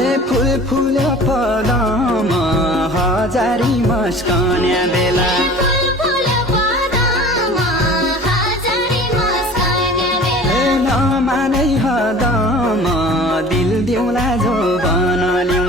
a full फुल पदमा हजारी मस्कने बेला नमानै हदमा दिल दिउला जो बनल्यो